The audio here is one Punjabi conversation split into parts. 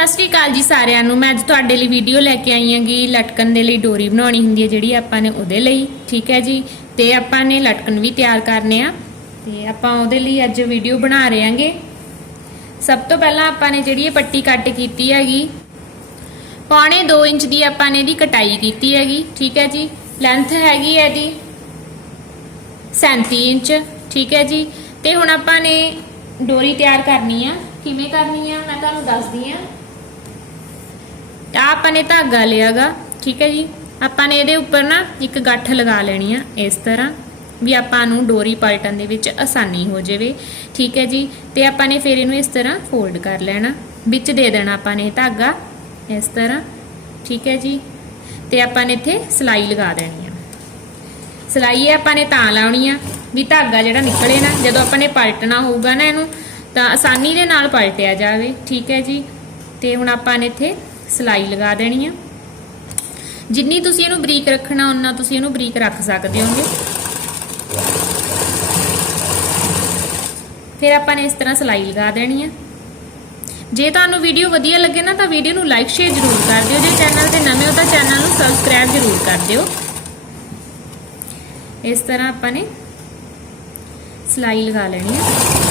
ਸਤਿ ਸ਼੍ਰੀ ਅਕਾਲ ਜੀ ਸਾਰਿਆਂ ਨੂੰ। ਮੈਂ ਅੱਜ ਤੁਹਾਡੇ ਲਈ ਵੀਡੀਓ ਲੈ ਕੇ ਆਈ ਹਾਂਗੀ ਲਟਕਣ ਦੇ ਲਈ ਡੋਰੀ ਬਣਾਉਣੀ ਹੁੰਦੀ ਹੈ ਜਿਹੜੀ ਆਪਾਂ ਨੇ ਉਹਦੇ ਲਈ। ਠੀਕ ਹੈ ਜੀ? ਤੇ ਆਪਾਂ ਨੇ ਲਟਕਣ ਵੀ ਤਿਆਰ ਕਰਨੇ ਆ। ਤੇ ਆਪਾਂ ਉਹਦੇ ਲਈ ਅੱਜ ਵੀਡੀਓ ਬਣਾ ਰਹੇ ਹਾਂਗੇ। ਸਭ ਤੋਂ ਪਹਿਲਾਂ ਆਪਾਂ ਨੇ ਜਿਹੜੀ ਇਹ ਪੱਟੀ ਕੱਟ ਕੀਤੀ ਹੈਗੀ, ਪੌਣੇ 2 ਇੰਚ ਦੀ ਆਪਾਂ ਨੇ ਇਹਦੀ ਕਟਾਈ ਕੀਤੀ ਹੈਗੀ। ਠੀਕ ਹੈ ਜੀ? ਲੈਂਥ ਹੈਗੀ ਹੈ ਇਹਦੀ 37 ਇੰਚ। ਠੀਕ ਹੈ ਜੀ? ਤੇ ਹੁਣ ਆਪਾਂ ਨੇ ਡੋਰੀ ਤਿਆਰ ਕਰਨੀ ਆ। ਕਿਵੇਂ ਕਰਨੀ ਆ? ਮੈਂ ਤੁਹਾਨੂੰ ਦੱਸਦੀ ਆ। ਆਪਾਂ ਨੇ ਧਾਗਾ ਲਿਆਗਾ, ਠੀਕ ਹੈ ਜੀ? ਆਪਾਂ ਨੇ ਇਹਦੇ ਉੱਪਰ ਨਾ ਇੱਕ ਗੱਠ ਲਗਾ ਲੈਣੀ ਆ ਇਸ ਤਰ੍ਹਾਂ, ਵੀ ਆਪਾਂ ਨੂੰ ਡੋਰੀ ਪਲਟਣ ਦੇ ਵਿੱਚ ਆਸਾਨੀ ਹੋ ਜਾਵੇ, ਠੀਕ ਹੈ ਜੀ? ਤੇ ਆਪਾਂ ਨੇ ਫਿਰ ਇਹਨੂੰ ਇਸ ਤਰ੍ਹਾਂ ਫੋਲਡ ਕਰ ਲੈਣਾ, ਵਿੱਚ ਦੇ ਦੇਣਾ ਆਪਾਂ ਨੇ ਧਾਗਾ, ਇਸ ਤਰ੍ਹਾਂ, ਠੀਕ ਹੈ ਜੀ? ਤੇ ਆਪਾਂ ਨੇ ਇੱਥੇ ਸਲਾਈ ਲਗਾ ਦੇਣੀ ਆ। ਸਲਾਈ ਆਪਾਂ ਨੇ ਤਾਂ ਲਾਉਣੀ ਆ, ਵੀ ਧਾਗਾ ਜਿਹੜਾ ਨਿਕਲੇ ਨਾ, ਜਦੋਂ ਆਪਾਂ ਨੇ ਪਲਟਣਾ ਹੋਊਗਾ ਨਾ ਇਹਨੂੰ, ਤਾਂ ਆਸਾਨੀ ਦੇ ਨਾਲ ਪਲਟਿਆ ਜਾਵੇ, ਠੀਕ ਹੈ ਜੀ? ਤੇ ਹੁਣ ਆਪਾਂ ਨੇ ਇੱਥੇ ਸਲਾਈ ਲਗਾ ਦੇਣੀ ਆ। ਜਿੰਨੀ ਤੁਸੀਂ ਇਹਨੂੰ ਬਰੀਕ ਰੱਖਣਾ ਉਨਾ ਤੁਸੀਂ ਇਹਨੂੰ ਬਰੀਕ ਰੱਖ ਸਕਦੇ ਹੋਗੇ ਫਿਰ ਆਪਾਂ ਨੇ ਇਸ ਤਰ੍ਹਾਂ ਸਲਾਈ ਲਗਾ ਦੇਣੀ ਆ। ਜੇ ਤੁਹਾਨੂੰ ਵੀਡੀਓ ਵਧੀਆ ਲੱਗੇ ਨਾ, ਤਾਂ ਵੀਡੀਓ ਨੂੰ ਲਾਈਕ, ਸ਼ੇਅਰ ਜ਼ਰੂਰ ਕਰ ਦਿਓ। ਜੇ ਚੈਨਲ ਤੇ ਨਵੇਂ ਹੋ, ਤਾਂ ਚੈਨਲ ਨੂੰ ਸਬਸਕ੍ਰਾਈਬ ਜ਼ਰੂਰ ਕਰ ਦਿਓ। ਇਸ ਤਰ੍ਹਾਂ ਆਪਾਂ ਨੇ ਸਲਾਈ ਲਗਾ ਲੈਣੀ ਹੈ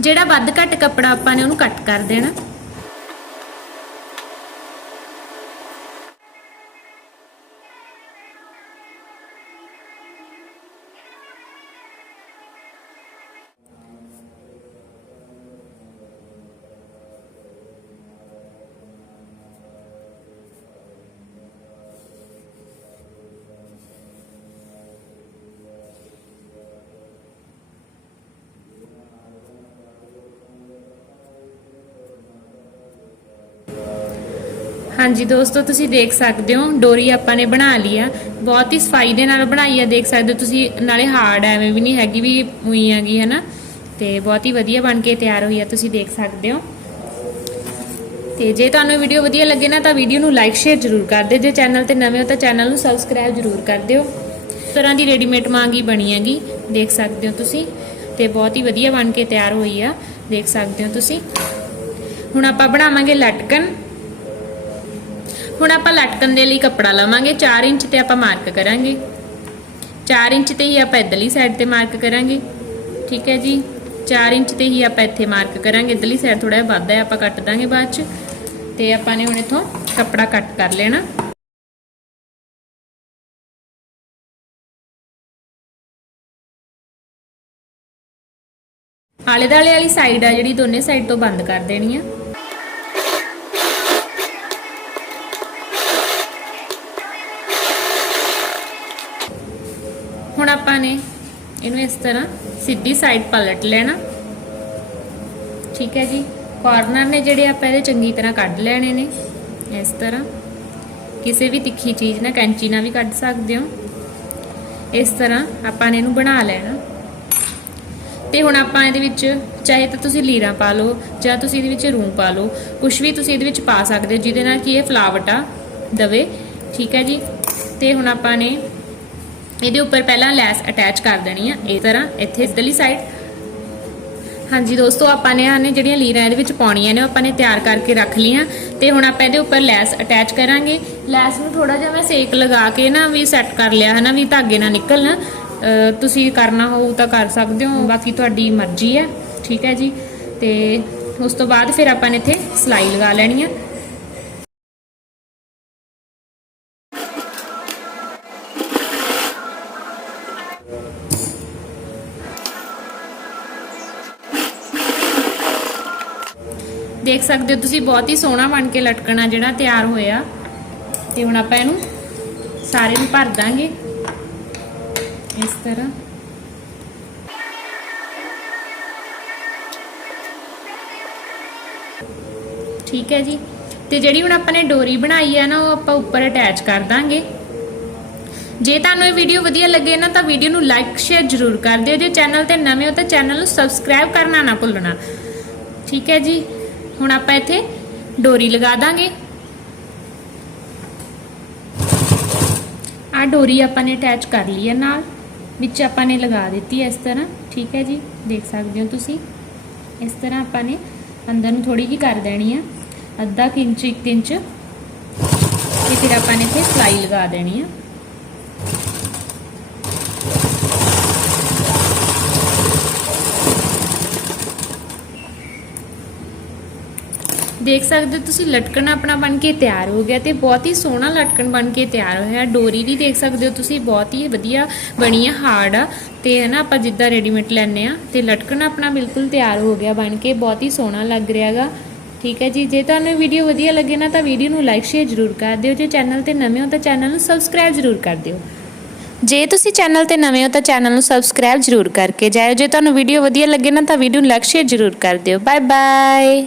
ਜਿਹੜਾ ਵੱਧ ਘੱਟ ਕੱਪੜਾ ਆਪਾਂ ਨੇ ਉਹਨੂੰ ਕੱਟ ਕਰ ਦੇਣਾ। ਹਾਂਜੀ ਦੋਸਤੋ, ਤੁਸੀਂ ਦੇਖ ਸਕਦੇ ਹੋ, ਡੋਰੀ ਆਪਾਂ ਨੇ ਬਣਾ ਲਈ ਆ। ਬਹੁਤ ਹੀ ਸਫ਼ਾਈ ਦੇ ਨਾਲ ਬਣਾਈ ਆ, ਦੇਖ ਸਕਦੇ ਹੋ ਤੁਸੀਂ, ਨਾਲੇ ਹਾਰਡ ਐਵੇਂ ਵੀ ਨਹੀਂ ਹੈਗੀ ਵੀ ਉਹੀ ਹੈਗੀ ਹੈ ਨਾ ਤੇ ਬਹੁਤ ਹੀ ਵਧੀਆ ਬਣ ਕੇ ਤਿਆਰ ਹੋਈ ਆ, ਤੁਸੀਂ ਦੇਖ ਸਕਦੇ ਹੋ। ਤੇ ਜੇ ਤੁਹਾਨੂੰ ਵੀਡੀਓ ਵਧੀਆ ਲੱਗੇ ਨਾ, ਤਾਂ ਵੀਡੀਓ ਨੂੰ ਲਾਈਕ ਸ਼ੇਅਰ ਜ਼ਰੂਰ ਕਰ ਦਿਓ। ਜੇ ਚੈਨਲ ਤੇ ਨਵੇਂ ਹੋ, ਤਾਂ ਚੈਨਲ ਨੂੰ ਸਬਸਕ੍ਰਾਈਬ ਜ਼ਰੂਰ ਕਰ ਦਿਓ। ਤਰ੍ਹਾਂ ਦੀ ਰੈਡੀਮੇਡ ਮੰਗੀ ਬਣੀ ਹੈਗੀ, ਦੇਖ ਸਕਦੇ ਹੋ ਤੁਸੀਂ। ਤੇ ਬਹੁਤ ਹੀ ਵਧੀਆ ਬਣ ਕੇ ਤਿਆਰ ਹੋਈ ਆ, ਦੇਖ ਸਕਦੇ ਹੋ ਤੁਸੀਂ। ਹੁਣ ਆਪਾਂ ਬਣਾਵਾਂਗੇ ਲਟਕਣ ਹੁਣ ਆਪਾਂ ਲਟਕਣ ਦੇ ਲਈ ਕੱਪੜਾ ਲਵਾਂਗੇ। 4 ਇੰਚ ਤੇ ਆਪਾਂ ਮਾਰਕ ਕਰਾਂਗੇ। 4 ਇੰਚ ਤੇ ਹੀ ਆਪਾਂ ਇਧਰਲੀ ਸਾਈਡ ਤੇ ਮਾਰਕ ਕਰਾਂਗੇ। ਠੀਕ ਹੈ ਜੀ? 4 ਇੰਚ ਤੇ ਹੀ ਆਪਾਂ ਇੱਥੇ ਮਾਰਕ ਕਰਾਂਗੇ। ਇਧਰਲੀ ਸਾਈਡ ਥੋੜਾ ਜਿਹਾ ਵੱਧ ਹੈ, ਆਪਾਂ ਕੱਟ ਦਾਂਗੇ ਬਾਅਦ ਚ। ਤੇ ਆਪਾਂ ਨੇ ਹੁਣ ਇਥੋਂ ਕੱਪੜਾ ਕੱਟ ਕਰ ਲੈਣਾ। ਆਲੇ ਦਾਲੇ ਵਾਲੀ ਸਾਈਡ ਆ ਜਿਹੜੀ ਦੋਨੇ ਸਾਈਡ ਤੋਂ ਬੰਦ ਕਰ ਦੇਣੀ ਆ। ਆਪਾਂ ਨੇ ਇਹਨੂੰ ਇਸ ਤਰ੍ਹਾਂ ਸਿੱਧੀ ਸਾਈਡ ਪਲਟ ਲੈਣਾ। ਠੀਕ ਹੈ ਜੀ। ਕਾਰਨਰ ਨੇ ਜਿਹੜੇ ਆਪਾਂ ਇਹਦੇ ਚੰਗੀ ਤਰ੍ਹਾਂ ਕੱਢ ਲੈਣੇ ਨੇ, ਇਸ ਤਰ੍ਹਾਂ। ਕਿਸੇ ਵੀ ਤਿੱਖੀ ਚੀਜ਼ ਨਾਲ ਕੈਂਚੀ ਨਾਲ ਵੀ ਕੱਢ ਸਕਦੇ ਹੋ। ਇਸ ਤਰ੍ਹਾਂ ਆਪਾਂ ਨੇ ਇਹਨੂੰ ਬਣਾ ਲੈਣਾ। ਤੇ ਹੁਣ ਆਪਾਂ ਇਹਦੇ ਵਿੱਚ, ਚਾਹੇ ਤਾਂ ਤੁਸੀਂ ਲੀਰਾ ਪਾ ਲਓ, ਜਾਂ ਤੁਸੀਂ ਇਹਦੇ ਵਿੱਚ ਰੂੰ ਪਾ ਲਓ ਕੁਝ ਵੀ ਤੁਸੀਂ ਇਹਦੇ ਵਿੱਚ ਪਾ ਸਕਦੇ ਹੋ, ਜਿਹਦੇ ਨਾਲ ਕਿ ਇਹ ਫਲਾਵਟਾ ਦਵੇ। ਠੀਕ ਹੈ ਜੀ। ਤੇ ਹੁਣ ਆਪਾਂ ਨੇ ਇਹਦੇ ਉੱਪਰ ਪਹਿਲਾਂ ਲੈਸ ਅਟੈਚ ਕਰ ਦੇਣੀ ਆ ਇਸ ਤਰ੍ਹਾਂ, ਇੱਥੇ ਇਧਰਲੀ ਸਾਈਡ ਹਾਂਜੀ ਦੋਸਤੋ, ਆਪਾਂ ਨੇ ਆਨੇ ਜਿਹੜੀਆਂ ਲੀਰਾਂ ਇਹਦੇ ਵਿੱਚ ਪਾਉਣੀਆਂ ਨੇ, ਉਹ ਆਪਾਂ ਨੇ ਤਿਆਰ ਕਰਕੇ ਰੱਖ ਲਈਆਂ। ਤੇ ਹੁਣ ਆਪਾਂ ਇਹਦੇ ਉੱਪਰ ਲੈਸ ਅਟੈਚ ਕਰਾਂਗੇ। ਲੈਸ ਨੂੰ ਥੋੜਾ ਜਿਹਾ ਮੈਂ ਸੇਕ ਲਗਾ ਕੇ ਨਾ ਵੀ ਸੈੱਟ ਕਰ ਲਿਆ, ਹਨਾ, ਵੀ ਧਾਗੇ ਨਾਲ ਨਿਕਲਣਾ। ਤੁਸੀਂ ਕਰਨਾ ਹੋਊ ਤਾਂ ਕਰ ਸਕਦੇ ਹੋ, ਬਾਕੀ ਤੁਹਾਡੀ ਮਰਜ਼ੀ ਹੈ। ਠੀਕ ਹੈ ਜੀ? ਤੇ ਉਸ ਤੋਂ ਬਾਅਦ ਫਿਰ ਆਪਾਂ ਨੇ ਇੱਥੇ ਸਲਾਈ ਲਗਾ ਲੈਣੀ ਆ। ਦੇਖ ਸਕਦੇ ਹੋ ਤੁਸੀਂ, ਬਹੁਤ ਹੀ ਸੋਹਣਾ ਬਣ ਕੇ ਲਟਕਣਾ ਜਿਹੜਾ ਤਿਆਰ ਹੋਇਆ। ਤੇ ਹੁਣ ਆਪਾਂ ਇਹਨੂੰ ਸਾਰੇ ਨੂੰ ਭਰ ਦਾਂਗੇ। ਇਸ ਤਰ੍ਹਾਂ। ਠੀਕ ਹੈ ਜੀ। ਤੇ ਜਿਹੜੀ ਹੁਣ ਆਪਾਂ ਨੇ ਡੋਰੀ ਬਣਾਈ ਹੈ ਨਾ, ਉਹ ਆਪਾਂ ਉੱਪਰ ਅਟੈਚ ਕਰ ਦਾਂਗੇ। ਜੇ ਤੁਹਾਨੂੰ ਇਹ ਵੀਡੀਓ ਵਧੀਆ ਲੱਗੇ ਨਾ, ਤਾਂ ਵੀਡੀਓ ਨੂੰ ਲਾਈਕ ਸ਼ੇਅਰ ਜ਼ਰੂਰ ਕਰ ਦਿਓ। ਜੇ ਚੈਨਲ ਤੇ ਨਵੇਂ ਹੋ, ਤਾਂ ਚੈਨਲ ਨੂੰ ਸਬਸਕ੍ਰਾਈਬ ਕਰਨਾ ਨਾ ਭੁੱਲਣਾ। ਠੀਕ ਹੈ ਜੀ। ਹੁਣ ਆਪਾਂ ਇੱਥੇ ਡੋਰੀ ਲਗਾ ਦਾਂਗੇ। ਆ ਡੋਰੀ ਆਪਾਂ ਨੇ ਅਟੈਚ ਕਰ ਲਈ ਹੈ ਨਾਲ। ਵਿੱਚ ਆਪਾਂ ਨੇ ਲਗਾ ਦਿੱਤੀ ਇਸ ਤਰ੍ਹਾਂ। ਠੀਕ ਹੈ ਜੀ, ਦੇਖ ਸਕਦੇ ਹੋ ਤੁਸੀਂ। ਇਸ ਤਰ੍ਹਾਂ ਆਪਾਂ ਨੇ ਅੰਦਰ ਨੂੰ ਥੋੜੀ ਜਿਹੀ ਕਰ ਦੇਣੀ ਆ। ਅੱਧਾ ਕੁ ਇੰਚ 1 ਇੰਚ। ਤੇ ਫਿਰ ਆਪਾਂ ਨੇ ਇੱਥੇ ਸਲਾਈ ਲਗਾ ਦੇਣੀ ਆ। ਦੇਖ ਸਕਦੇ ਹੋ ਤੁਸੀਂ ਲਟਕਣ ਆਪਣਾ ਬਣ ਕੇ ਤਿਆਰ ਹੋ ਗਿਆ ਤੇ ਬਹੁਤ ਹੀ ਸੋਹਣਾ ਲਟਕਣ ਬਣ ਕੇ ਤਿਆਰ ਹੋਇਆ। ਡੋਰੀ ਵੀ ਦੇਖ ਸਕਦੇ ਹੋ ਤੁਸੀਂ, ਬਹੁਤ ਹੀ ਵਧੀਆ ਬਣੀ ਆ ਹਾਰਡ ਆ। ਤੇ ਹੈ ਨਾ, ਆਪਾਂ ਜਿੱਦਾਂ ਰੈਡੀਮੇਡ ਲੈਣੇ ਆ ਤੇ ਲਟਕਣ ਆਪਣਾ ਬਿਲਕੁਲ ਤਿਆਰ ਹੋ ਗਿਆ ਬਣ ਕੇ, ਬਹੁਤ ਹੀ ਸੋਹਣਾ ਲੱਗ ਰਿਹਾਗਾ ਠੀਕ ਹੈ ਜੀ, ਜੇ ਤੁਹਾਨੂੰ ਵੀਡੀਓ ਵਧੀਆ ਲੱਗੇ ਨਾ ਤਾਂ ਵੀਡੀਓ ਨੂੰ ਲਾਈਕ ਸ਼ੇਅਰ ਜ਼ਰੂਰ ਕਰ ਦਿਓ। ਜੇ ਚੈਨਲ ਤੇ ਨਵੇਂ ਹੋ ਤਾਂ ਚੈਨਲ ਨੂੰ ਸਬਸਕ੍ਰਾਈਬ ਜ਼ਰੂਰ ਕਰ ਦਿਓ। ਜੇ ਤੁਸੀਂ ਚੈਨਲ ਤੇ ਨਵੇਂ ਹੋ ਤਾਂ ਚੈਨਲ ਨੂੰ ਸਬਸਕ੍ਰਾਈਬ ਜ਼ਰੂਰ ਕਰਕੇ ਜਾਇਓ। ਜੇ ਤੁਹਾਨੂੰ ਵੀਡੀਓ ਵਧੀਆ ਲੱਗੇ ਨਾ ਤਾਂ ਵੀਡੀਓ ਨੂੰ ਲਾਈਕ ਸ਼ੇਅਰ ਜ਼ਰੂਰ ਕਰ ਦਿਓ। Bye bye